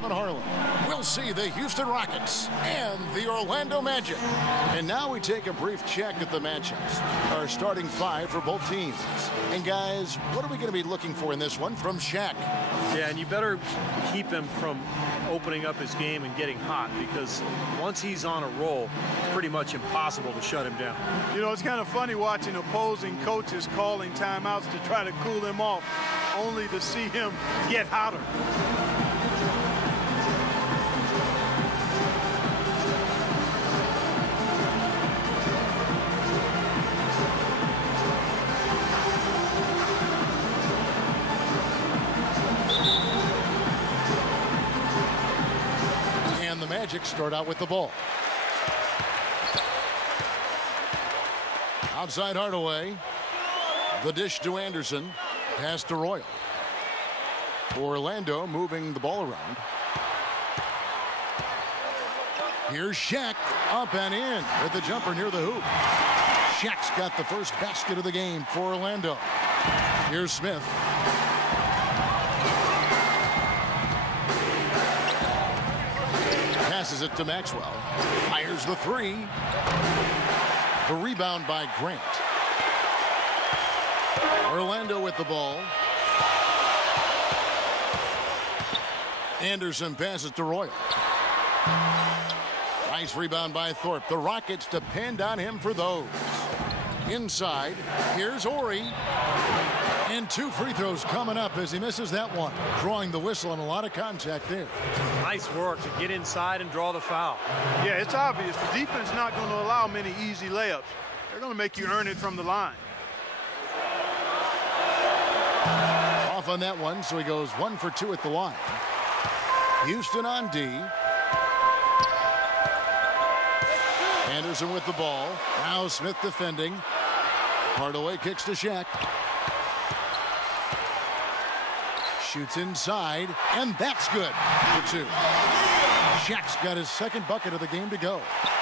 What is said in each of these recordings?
Harlan. We'll see the Houston Rockets and the Orlando Magic. And now we take a brief check at the matchups. Our starting five for both teams. And guys, what are we going to be looking for in this one from Shaq? Yeah, and you better keep him from opening up his game and getting hot, because once he's on a roll, it's pretty much impossible to shut him down. You know, it's kind of funny watching opposing coaches calling timeouts to try to cool him off, only to see him get hotter. Magic start out with the ball. Outside Hardaway. The dish to Anderson. Pass to Royal. Orlando moving the ball around. Here's Shaq. Up and in with the jumper near the hoop. Shaq's got the first basket of the game for Orlando. Here's Smith. Passes it to Maxwell. Fires the three. The rebound by Grant. Orlando with the ball. Anderson passes to Royal. Nice rebound by Thorpe. The Rockets depend on him for those. Inside, here's Horry. And two free throws coming up as he misses that one. Drawing the whistle and a lot of contact there. Nice work to get inside and draw the foul. Yeah, it's obvious. The defense not going to allow many easy layups. They're going to make you earn it from the line. Off on that one, so he goes 1 for 2 at the line. Houston on D. Anderson with the ball. Now Smith defending. Hardaway kicks to Shaq. Shoots inside, and that's good for 2. Shaq's got his second bucket of the game to go.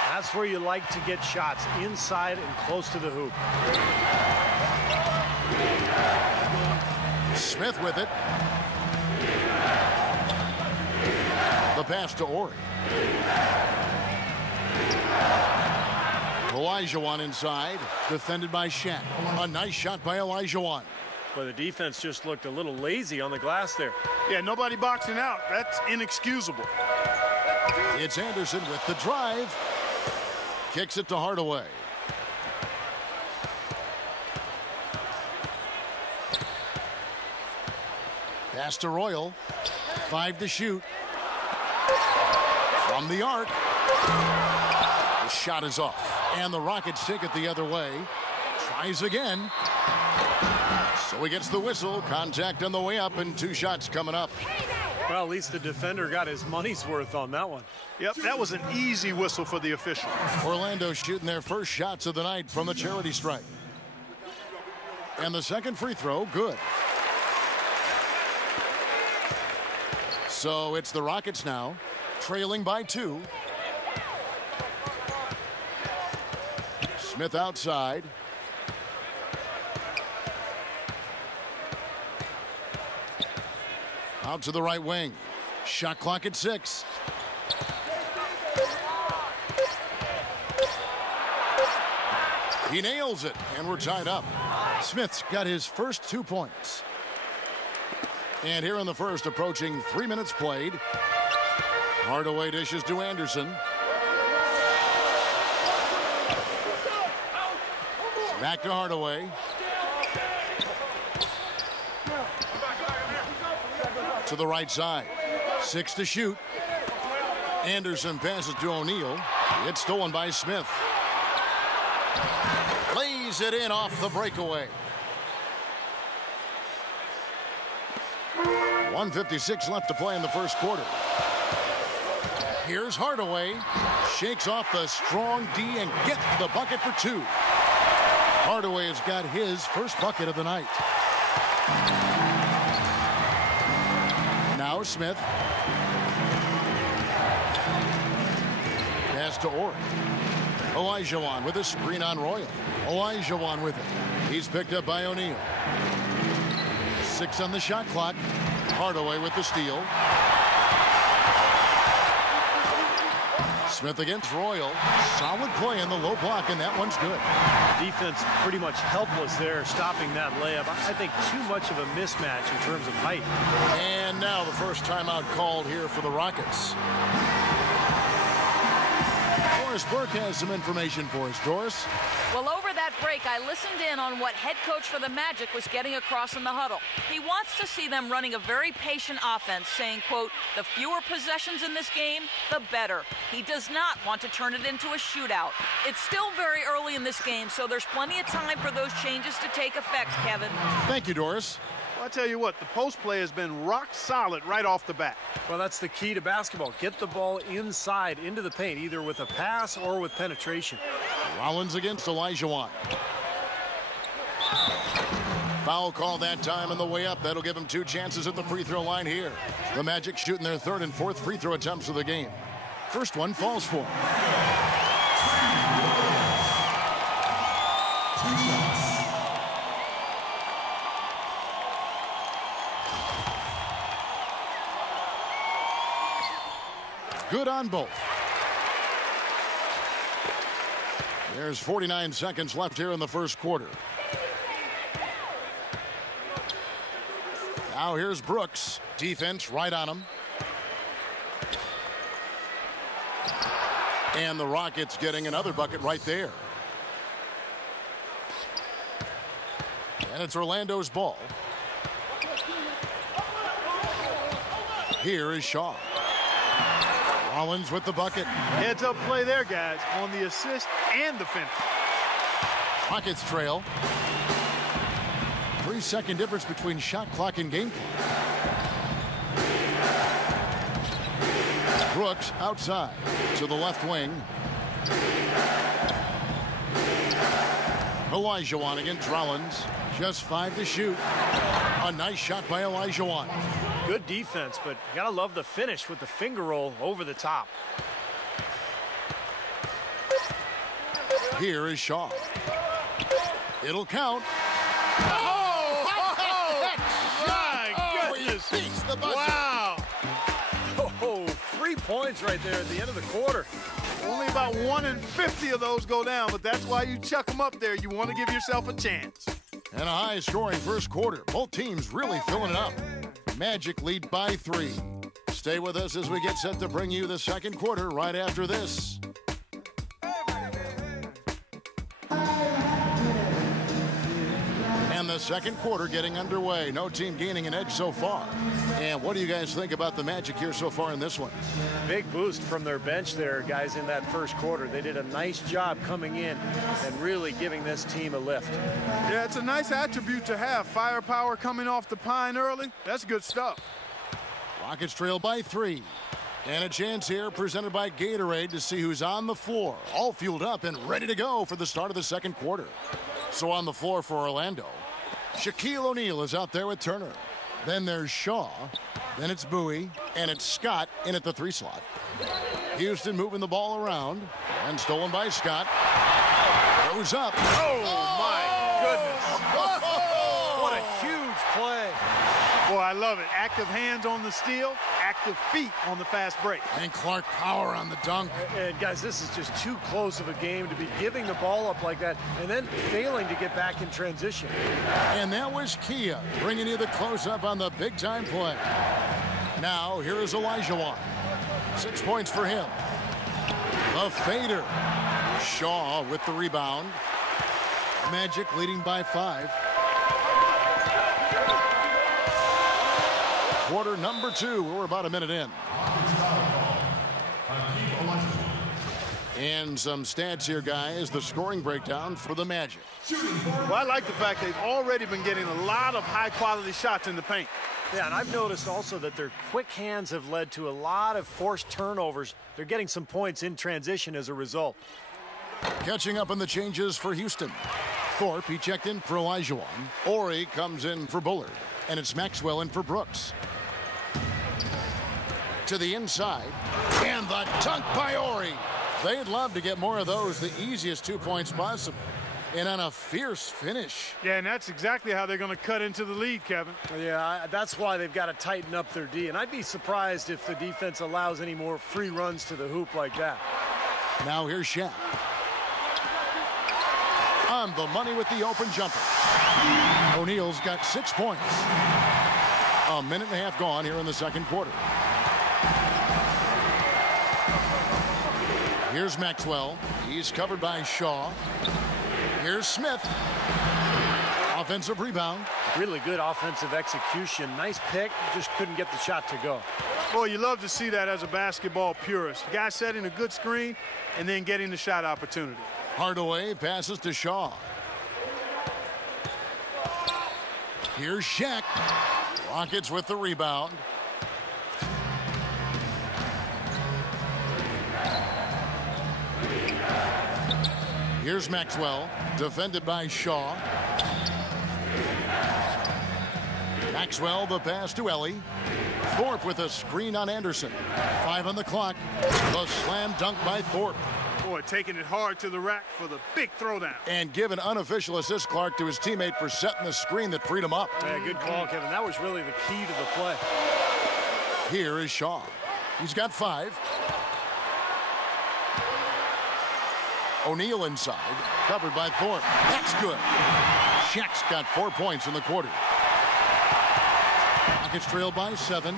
That's where you like to get shots, inside and close to the hoop. Smith with it. The pass to Horry. Olajuwon inside, defended by Shaq. A nice shot by Olajuwon. But the defense just looked a little lazy on the glass there. Yeah, nobody boxing out. That's inexcusable. It's Anderson with the drive. Kicks it to Hardaway. Pass to Royal. 5 to shoot. From the arc. The shot is off. And the Rockets take it the other way. Tries again. So he gets the whistle. Contact on the way up, and 2 shots coming up. Well, at least the defender got his money's worth on that one. Yep, that was an easy whistle for the official. Orlando shooting their first shots of the night from the charity stripe. And the second free throw, good. So it's the Rockets now, trailing by 2. Smith outside. Out to the right wing. Shot clock at 6. He nails it, and we're tied up. Smith's got his first 2 points. And here in the first, approaching 3 minutes played. Hardaway dishes to Anderson. Back to Hardaway. To the right side. 6 to shoot. Anderson passes to O'Neal. It's stolen by Smith. Lays it in off the breakaway. 1:56 left to play in the first quarter. Here's Hardaway. Shakes off the strong D and gets the bucket for 2. Hardaway has got his first bucket of the night. Now Smith. Pass to Horry. Olajuwon with a screen on Royal. Olajuwon with it. He's picked up by O'Neal. 6 on the shot clock. Hardaway with the steal. Smith against Royal. Solid play in the low block, and that one's good. Defense pretty much helpless there, stopping that layup. I think too much of a mismatch in terms of height. And now the first timeout called here for the Rockets. Doris Burke has some information for us. Doris? Well, over that break, I listened in on what head coach for the Magic was getting across in the huddle. He wants to see them running a very patient offense, saying, quote, the fewer possessions in this game, the better. He does not want to turn it into a shootout. It's still very early in this game, so there's plenty of time for those changes to take effect, Kevin. Thank you, Doris. Well, I tell you what, the post play has been rock solid right off the bat. Well, that's the key to basketball. Get the ball inside into the paint, either with a pass or with penetration. Rollins against Olajuwon. Foul call that time on the way up. That'll give him 2 chances at the free throw line here. The Magic shooting their 3rd and 4th free throw attempts of the game. First one falls for him. Good on both. There's 49 seconds left here in the first quarter. Now here's Brooks. Defense right on him. And the Rockets getting another bucket right there. And it's Orlando's ball. Here is Shaw. Rollins with the bucket. Heads up play there, guys, on the assist and the finish. Rockets trail. 3-second difference between shot clock and game clock. Brooks outside to the left wing. Olajuwon against Rollins. Just 5 to shoot. A nice shot by Olajuwon. Good defense, but you gotta love the finish with the finger roll over the top. Here is Shaw. It'll count. My goodness. Wow. Oh, 3 points right there at the end of the quarter. Only about 1 in 50 of those go down, but that's why you chuck them up there. You want to give yourself a chance. And a high-scoring first quarter. Both teams really filling it up. Magic lead by 3. Stay with us as we get set to bring you the second quarter right after this. And the second quarter getting underway. No team gaining an edge so far. And what do you guys think about the Magic here so far in this one? Big boost from their bench there, guys, in that first quarter. They did a nice job coming in and really giving this team a lift. Yeah, it's a nice attribute to have. Firepower coming off the pine early. That's good stuff. Rockets trail by 3. And a chance here presented by Gatorade to see who's on the floor. All fueled up and ready to go for the start of the second quarter. So on the floor for Orlando, Shaquille O'Neal is out there with Turner. Then there's Shaw. Then it's Bowie. And it's Scott in at the 3 slot. Houston moving the ball around. And stolen by Scott. Goes up. Oh, my goodness. What a huge play. Boy, I love it. Active hands on the steal, active feet on the fast break. And Clark Power on the dunk. And guys, this is just too close of a game to be giving the ball up like that and then failing to get back in transition. And that was Kia bringing you the close-up on the big-time play. Now, here is Olajuwon. 6 points for him. The fader. Shaw with the rebound. Magic leading by 5. Quarter number 2. We're about a minute in. And some stats here, guys. The scoring breakdown for the Magic. Well, I like the fact they've already been getting a lot of high-quality shots in the paint. Yeah, and I've noticed also that their quick hands have led to a lot of forced turnovers. They're getting some points in transition as a result. Catching up on the changes for Houston. Thorpe, he checked in for Olajuwon. Ori comes in for Bullard. And it's Maxwell in for Brooks. To the inside. And the dunk by Ori. They'd love to get more of those, the easiest 2 points possible. And on a fierce finish. Yeah, and that's exactly how they're going to cut into the lead, Kevin. Yeah, that's why they've got to tighten up their D. And I'd be surprised if the defense allows any more free runs to the hoop like that. Now here's Shaq. On the money with the open jumper. O'Neal's got 6 points. A minute and a half gone here in the second quarter. Here's Maxwell. He's covered by Shaw. Here's Smith. Offensive rebound. Really good offensive execution. Nice pick. Just couldn't get the shot to go. Boy, you love to see that as a basketball purist. The guy setting a good screen and then getting the shot opportunity. Hardaway passes to Shaw. Here's Shaq. Rockets with the rebound. Here's Maxwell, defended by Shaw. Maxwell, the pass to Ellie. Thorpe with a screen on Anderson. 5 on the clock. The slam dunk by Thorpe. Boy, taking it hard to the rack for the big throwdown. And give an unofficial assist, Clark, to his teammate for setting the screen that freed him up. Yeah, good call, Kevin. That was really the key to the play. Here is Shaw. He's got 5. O'Neal inside, covered by Thorpe. That's good. Shaq's got 4 points in the quarter. Rockets trail by 7.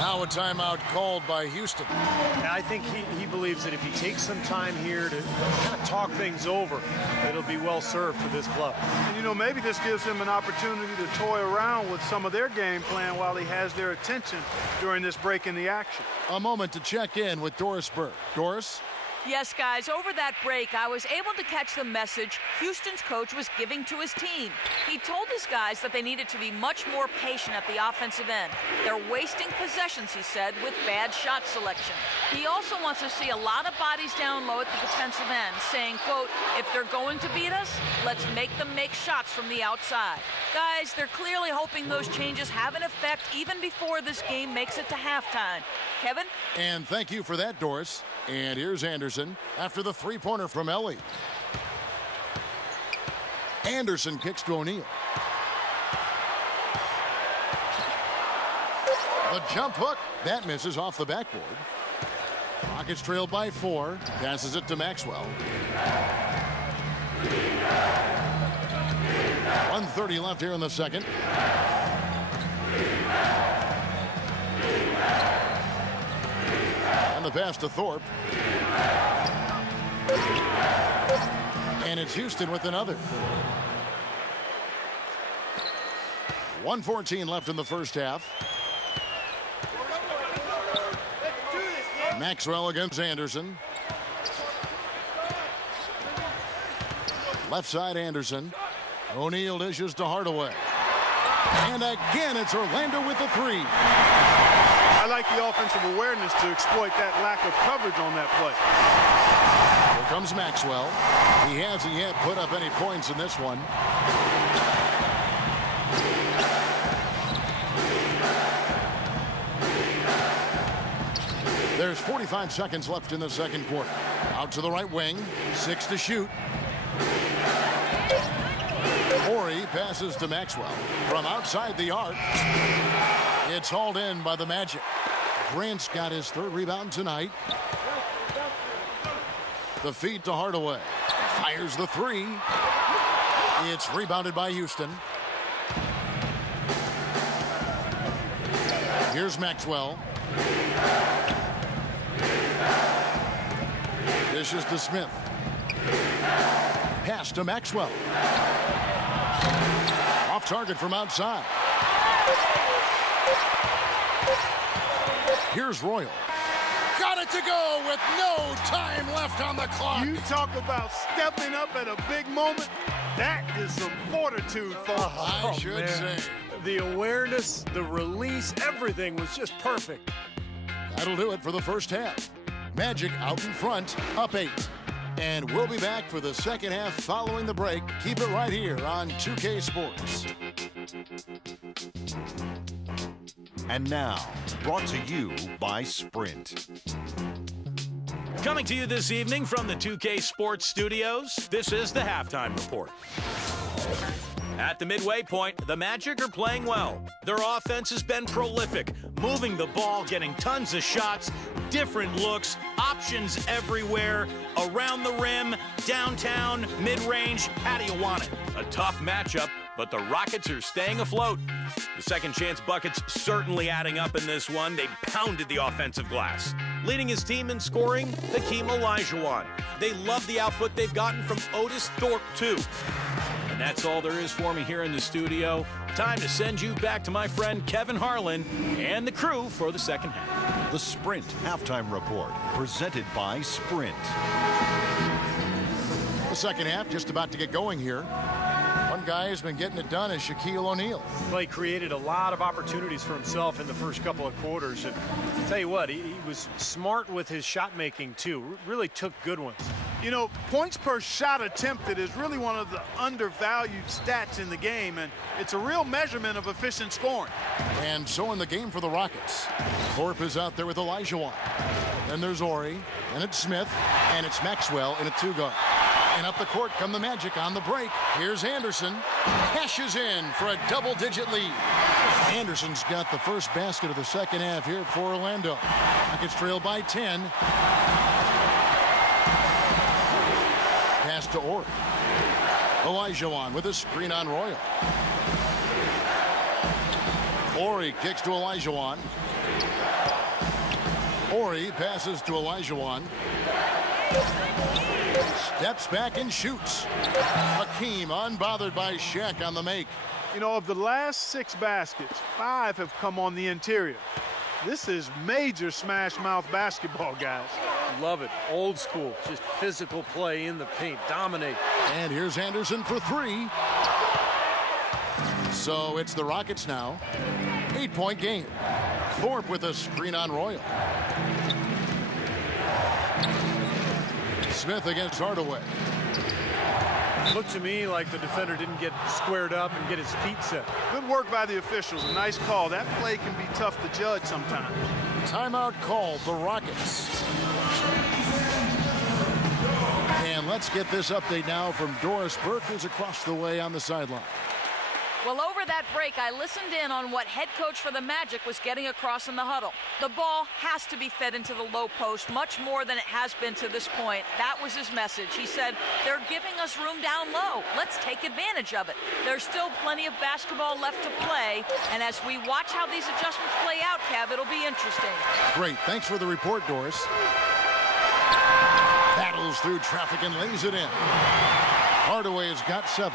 Now a timeout called by Houston. Yeah, I think he believes that if he takes some time here to kind of talk things over, it'll be well served for this club. And, you know, maybe this gives him an opportunity to toy around with some of their game plan while he has their attention during this break in the action. A moment to check in with Doris Burke. Doris? Yes, guys, over that break, I was able to catch the message Houston's coach was giving to his team. He told his guys that they needed to be much more patient at the offensive end. They're wasting possessions, he said, with bad shot selection. He also wants to see a lot of bodies down low at the defensive end, saying, quote, if they're going to beat us, let's make them make shots from the outside. Guys, they're clearly hoping those changes have an effect even before this game makes it to halftime. Kevin? And thank you for that, Doris. And here's Anderson after the three-pointer from Ellie. Anderson kicks to O'Neal. The jump hook. That misses off the backboard. Rockets trail by 4. Passes it to Maxwell. 1:30 left here in the second. And the pass to Thorpe. And it's Houston with another. 1:14 left in the first half. Maxwell against Anderson. Left side Anderson. O'Neal dishes to Hardaway. And again it's Orlando with the 3. I like the offensive awareness to exploit that lack of coverage on that play. Here comes Maxwell. He hasn't yet put up any points in this one. There's 45 seconds left in the second quarter. Out to the right wing. 6 to shoot. Morey passes to Maxwell. From outside the arc. It's hauled in by the Magic. Grant's got his 3rd rebound tonight. The feed to Hardaway. Fires the 3. It's rebounded by Houston. Here's Maxwell. Dishes to Smith. Pass to Maxwell. Off target from outside. Here's Royal. Got it to go with no time left on the clock. You talk about stepping up at a big moment. That is some fortitude, folks. I should say. The awareness, the release, everything was just perfect. That'll do it for the first half. Magic out in front, up 8. And we'll be back for the second half following the break. Keep it right here on 2K Sports. And now, brought to you by Sprint. Coming to you this evening from the 2K Sports Studios, this is the Halftime Report. At the midway point, the Magic are playing well. Their offense has been prolific, moving the ball, getting tons of shots, different looks, options everywhere, around the rim, downtown, mid-range. How do you want it? A tough matchup, but the Rockets are staying afloat. The second chance buckets certainly adding up in this one. They pounded the offensive glass. Leading his team in scoring, Hakeem Olajuwon. They love the output they've gotten from Otis Thorpe, too. And that's all there is for me here in the studio. Time to send you back to my friend Kevin Harlan and the crew for the second half. The Sprint Halftime Report, presented by Sprint. The second half just about to get going here. One guy who's been getting it done is Shaquille O'Neal. Well, he created a lot of opportunities for himself in the first couple of quarters. And I'll tell you what, he was smart with his shot making, too. Really took good ones. You know, points per shot attempted is really one of the undervalued stats in the game, and it's a real measurement of efficient scoring. And so in the game for the Rockets, Thorpe is out there with Olajuwon. Then there's Ori, and it's Smith, and it's Maxwell in a two-guard. And up the court come the Magic on the break. Here's Anderson. Cashes in for a double-digit lead. Anderson's got the first basket of the second half here for Orlando. Rockets trail by 10. Pass to Ori. Olajuwon with a screen on Royal. Ori kicks to Olajuwon. Ori passes to Olajuwon. Steps back and shoots. Hakeem unbothered by Shaq on the make. You know, of the last 6 baskets, 5 have come on the interior. This is major smash mouth basketball, guys. Love it. Old school. Just physical play in the paint. Dominate. And here's Anderson for 3. So it's the Rockets now. 8-point game. Thorpe with a screen on Royal. Smith against Hardaway. Looked to me like the defender didn't get squared up and get his feet set. Good work by the officials. A nice call. That play can be tough to judge sometimes. Timeout called, the Rockets. And let's get this update now from Doris Burke, who's across the way on the sideline. Well, over that break, I listened in on what head coach for the Magic was getting across in the huddle. The ball has to be fed into the low post much more than it has been to this point. That was his message. He said, they're giving us room down low. Let's take advantage of it. There's still plenty of basketball left to play, and as we watch how these adjustments play out, Kev, it'll be interesting. Great. Thanks for the report, Doris. Battles through traffic and lays it in. Hardaway has got 7.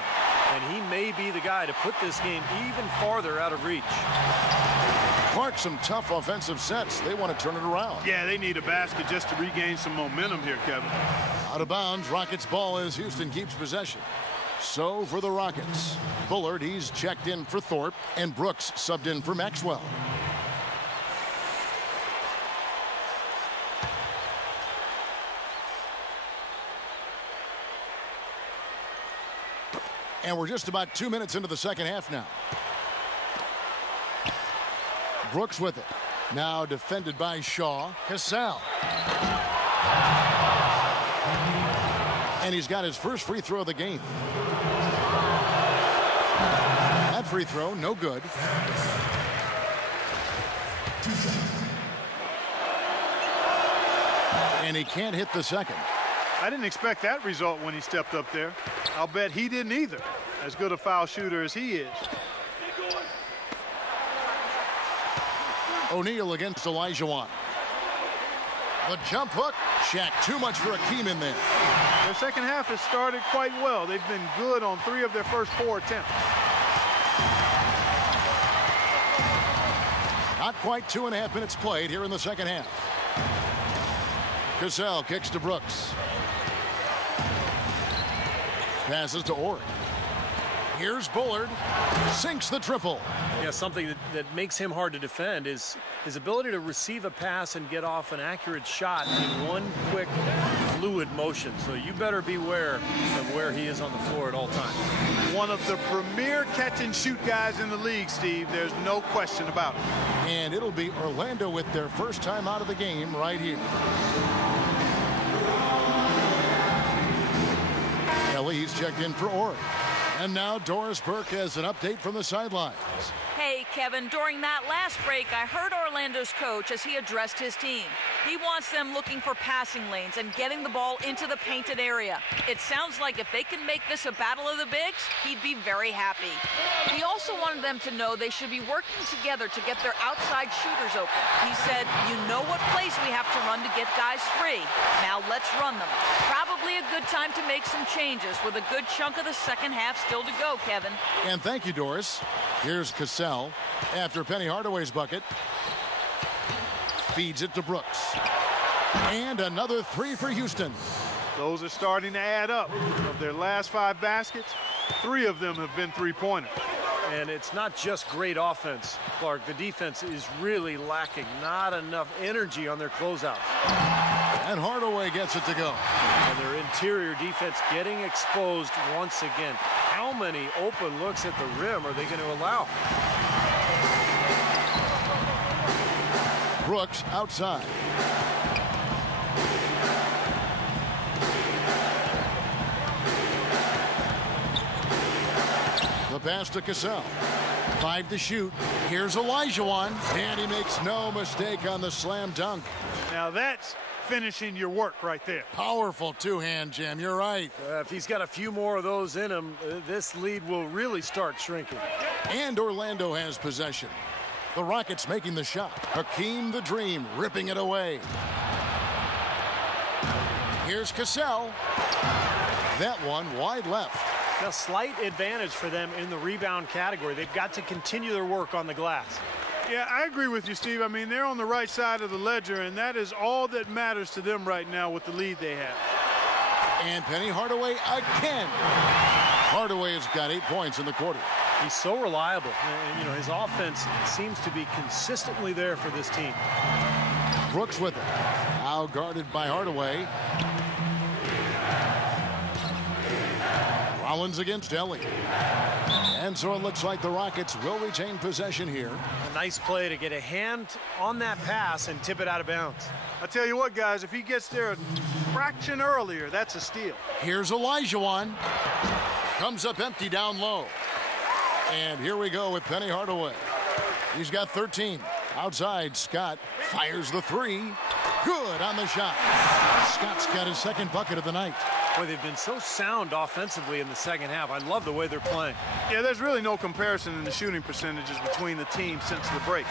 And he may be the guy to put this game even farther out of reach. Clark, some tough offensive sets. They want to turn it around. Yeah, they need a basket just to regain some momentum here, Kevin. Out of bounds, Rockets ball as Houston keeps possession. So for the Rockets, Bullard, he's checked in for Thorpe, and Brooks subbed in for Maxwell. And we're just about 2 minutes into the second half now. Brooks with it. Now defended by Shaw. Cassell. And he's got his first free throw of the game. That free throw, no good. And he can't hit the second. I didn't expect that result when he stepped up there. I'll bet he didn't either, as good a foul shooter as he is. O'Neal against Olajuwon. The jump hook. Shaq, too much for Hakeem in there. Their second half has started quite well. They've been good on 3 of their first 4 attempts. Not quite 2.5 minutes played here in the second half. Cassell kicks to Brooks. Passes to Ori. Here's Bullard. Sinks the triple. Yeah, something that makes him hard to defend is his ability to receive a pass and get off an accurate shot in one quick, fluid motion. So you better beware of where he is on the floor at all times. One of the premier catch-and-shoot guys in the league, Steve. There's no question about it. And it'll be Orlando with their first time out of the game right here. Kelly. He's checked in for Ori. And now Doris Burke has an update from the sidelines. Hey, Kevin, during that last break, I heard Orlando's coach as he addressed his team. He wants them looking for passing lanes and getting the ball into the painted area. It sounds like if they can make this a battle of the bigs, he'd be very happy. He also wanted them to know they should be working together to get their outside shooters open. He said, you know what plays we have to run to get guys free. Now let's run them. Probably a good time to make some changes with a good chunk of the second half still to go, Kevin. And thank you, Doris. Here's Cassell after Penny Hardaway's bucket. Feeds it to Brooks. And another three for Houston. Those are starting to add up. Of their last 5 baskets, 3 of them have been three-pointers. And it's not just great offense, Clark. The defense is really lacking. Not enough energy on their closeouts. And Hardaway gets it to go. And their interior defense getting exposed once again. How many open looks at the rim are they going to allow? Brooks outside. The pass to Cassell. 5 to shoot. Here's Olajuwon. And he makes no mistake on the slam dunk. Now that's finishing your work right there. Powerful two-hand jam. You're right. If he's got a few more of those in him, this lead will really start shrinking. And Orlando has possession. The Rockets making the shot. Hakeem the Dream ripping it away. Here's Cassell. That one wide left. Now, slight advantage for them in the rebound category. They've got to continue their work on the glass. Yeah, I agree with you, Steve. I mean, they're on the right side of the ledger, and that is all that matters to them right now with the lead they have. And Penny Hardaway again. Hardaway has got 8 points in the quarter. He's so reliable. And, you know, his offense seems to be consistently there for this team. Brooks with it. Now guarded by Hardaway. Rollins against Ellie. And so it looks like the Rockets will retain possession here. A nice play to get a hand on that pass and tip it out of bounds. I tell you what, guys, if he gets there a fraction earlier, that's a steal. Here's Olajuwon. Comes up empty down low. And here we go with Penny Hardaway. He's got 13. Outside, Scott fires the 3. Good on the shot. Scott's got his second bucket of the night. Boy, they've been so sound offensively in the second half. I love the way they're playing. Yeah, there's really no comparison in the shooting percentages between the teams since the break.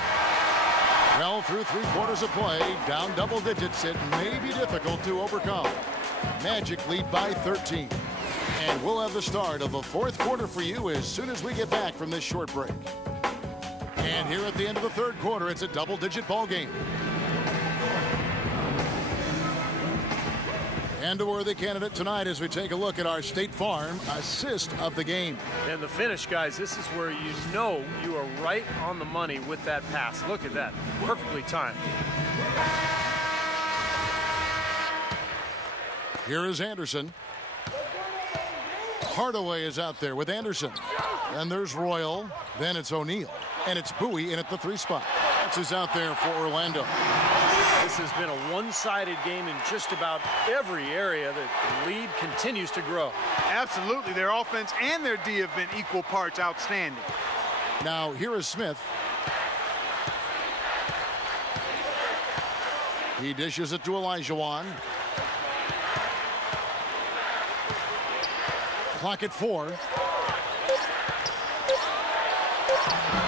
Well, through 3 quarters of play, down double digits, it may be difficult to overcome. Magic lead by 13. And we'll have the start of the 4th quarter for you as soon as we get back from this short break. And here at the end of the 3rd quarter, it's a double-digit ball game. And a worthy candidate tonight as we take a look at our State Farm assist of the game. And the finish, guys, this is where you know you are right on the money with that pass. Look at that. Perfectly timed. Here is Anderson. Hardaway is out there with Anderson. And there's Royal. Then it's O'Neal. And it's Bowie in at the 3 spot. That's who's out there for Orlando. This has been a one-sided game in just about every area. The lead continues to grow. Absolutely. Their offense and their D have been equal parts outstanding. Now, here is Smith. He dishes it to Olajuwon. Clock at 4.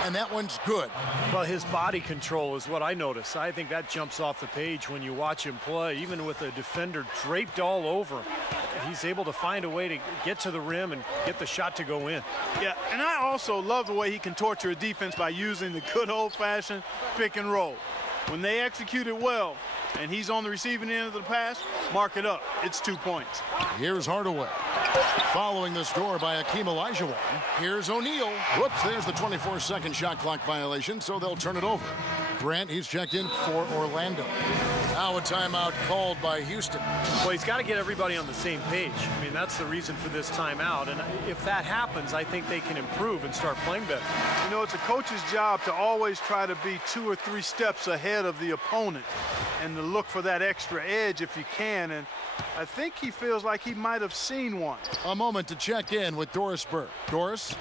And that one's good. Well, his body control is what I notice. I think that jumps off the page when you watch him play. Even with a defender draped all over him, he's able to find a way to get to the rim and get the shot to go in. Yeah, and I also love the way he can torture a defense by using the good old-fashioned pick and roll. When they execute it well, and he's on the receiving end of the pass, mark it up. It's 2 points. Here's Hardaway. Following the score by Hakeem Olajuwon. Here's O'Neal. Whoops, there's the 24-second shot clock violation, so they'll turn it over. Grant, he's checked in for Orlando. Now a timeout called by Houston. Well, he's got to get everybody on the same page. I mean, that's the reason for this timeout. And if that happens, I think they can improve and start playing better. You know, it's a coach's job to always try to be 2 or 3 steps ahead of the opponent. and to look for that extra edge if you can. And I think he feels like he might have seen one. A moment to check in with Doris Burke. Doris?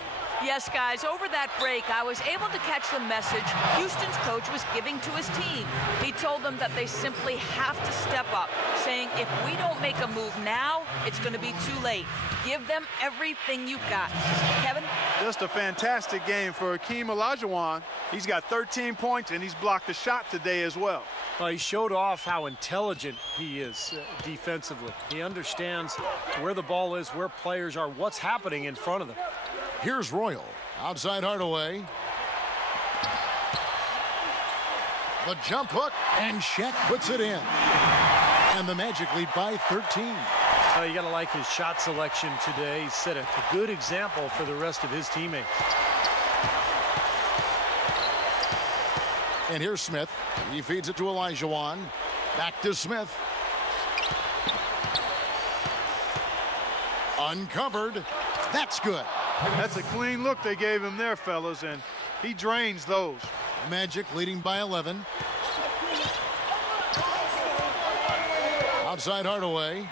Yes, guys, over that break, I was able to catch the message Houston's coach was giving to his team. He told them that they simply have to step up, saying if we don't make a move now, it's going to be too late. Give them everything you've got. Kevin? Just a fantastic game for Hakeem Olajuwon. He's got 13 points, and he's blocked a shot today as well. Well, he showed off how intelligent he is defensively. He understands where the ball is, where players are, what's happening in front of them. Here's Royal. Outside Hardaway. The jump hook, and Shaq puts it in. And the Magic lead by 13. You got to like his shot selection today. He set a good example for the rest of his teammates. And here's Smith. He feeds it to Olajuwon. Back to Smith. Uncovered. That's good. That's a clean look they gave him there, fellas, and he drains those. Magic leading by 11. Outside Hardaway.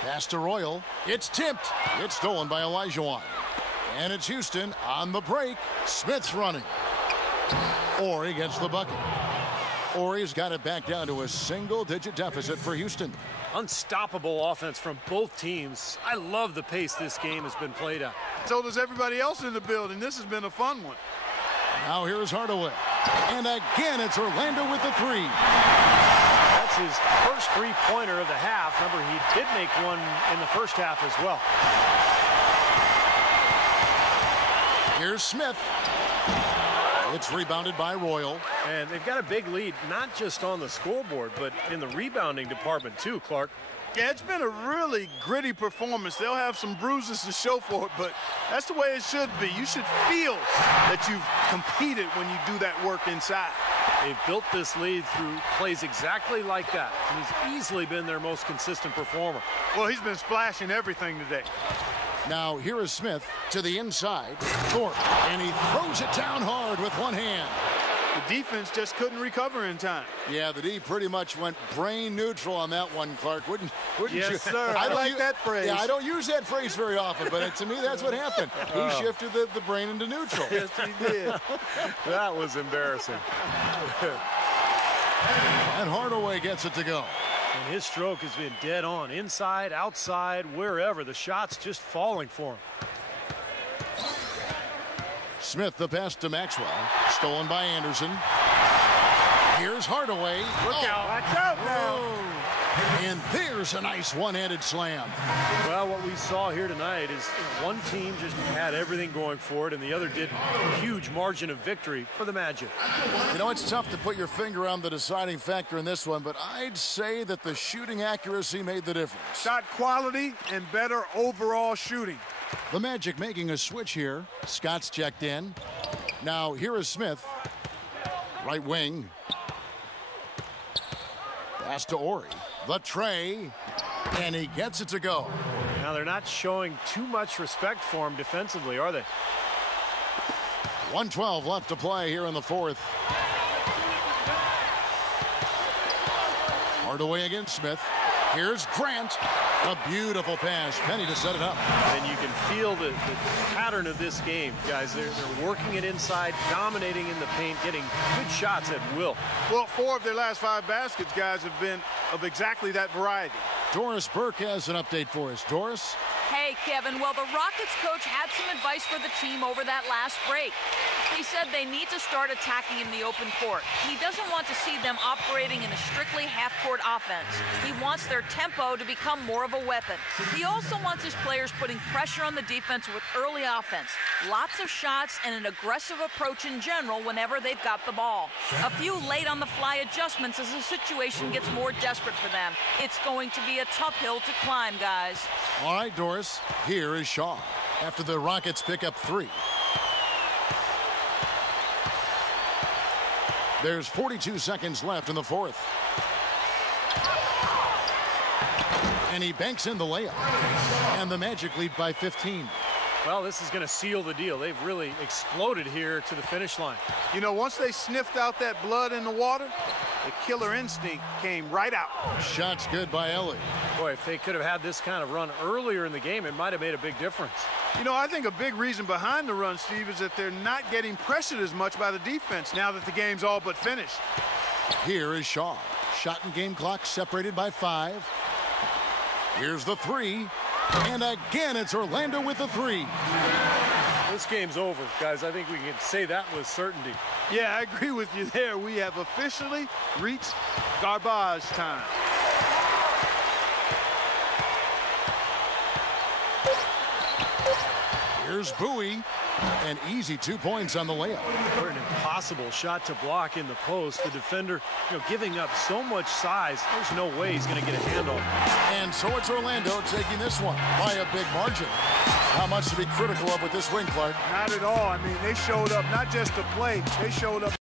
Pass to Royal. It's tipped. It's stolen by Olajuwon. And it's Houston on the break. Smith's running. Horry gets the bucket. Horry's got it back down to a single-digit deficit for Houston. Unstoppable offense from both teams. I love the pace this game has been played at. So does everybody else in the building. This has been a fun one. Now here's Hardaway. And again, it's Orlando with the three. That's his first three-pointer of the half. Remember, he did make one in the first half as well. Here's Smith. It's rebounded by Royal. And they've got a big lead, not just on the scoreboard, but in the rebounding department too, Clark. Yeah, it's been a really gritty performance. They'll have some bruises to show for it, but that's the way it should be. You should feel that you've competed when you do that work inside. They've built this lead through plays exactly like that. He's easily been their most consistent performer. Well, he's been splashing everything today. Now here is Smith to the inside. Thorpe, and he throws it down hard with one hand. The defense just couldn't recover in time. Yeah, the D pretty much went brain neutral on that one, Clark. Wouldn't yes, you? Sir. I like that phrase. Yeah, I don't use that phrase very often, but to me, that's what happened. He shifted the brain into neutral. Yes, he did. That was embarrassing. And Hardaway gets it to go. And his stroke has been dead on. Inside, outside, wherever. The shot's just falling for him. Smith, the pass to Maxwell. Stolen by Anderson. Here's Hardaway. Look out. Watch out now. And there's a nice one-handed slam. Well, what we saw here tonight is one team just had everything going for it, and the other did a huge margin of victory for the Magic. You know, it's tough to put your finger on the deciding factor in this one, but I'd say that the shooting accuracy made the difference. Shot quality and better overall shooting. The Magic making a switch here. Scott's checked in. Now here is Smith. Right wing. Pass to Horry. The tray. And he gets it to go. Now they're not showing too much respect for him defensively, are they? 1:12 left to play here in the fourth. Hardaway against Smith. Here's Grant. A beautiful pass. Penny to set it up. And you can feel the pattern of this game, guys. They're working it inside, dominating in the paint, getting good shots at will. Well, 4 of their last 5 baskets, guys, have been of exactly that variety. Doris Burke has an update for us. Doris? Hey, Kevin. Well, the Rockets coach had some advice for the team over that last break. He said they need to start attacking in the open court. He doesn't want to see them operating in a strictly half-court offense. He wants their tempo to become more of a weapon. He also wants his players putting pressure on the defense with early offense, lots of shots, and an aggressive approach in general whenever they've got the ball. A few late-on-the-fly adjustments as the situation gets more desperate for them. It's going to be a tough hill to climb, guys. All right, Doris. Here is Shaw after the Rockets pick up 3. There's 42 seconds left in the fourth. And he banks in the layup. And the Magic lead by 15. Well, this is going to seal the deal. They've really exploded here to the finish line. You know, once they sniffed out that blood in the water, the killer instinct came right out. Shots good by Ellie. Boy, if they could have had this kind of run earlier in the game, it might have made a big difference. You know, I think a big reason behind the run, Steve, is that they're not getting pressured as much by the defense now that the game's all but finished. Here is Shaw. Shot and game clock separated by 5. Here's the 3. And again, it's Orlando with the 3. This game's over, guys. I think we can say that with certainty. Yeah, I agree with you there. We have officially reached garbage time. Here's Bowie. An easy 2 points on the layup. What an impossible shot to block in the post. The defender, giving up so much size, there's no way he's going to get a hand on it. And so it's Orlando taking this one by a big margin. How much to be critical of with this win, Clark? Not at all. I mean, they showed up not just to play, they showed up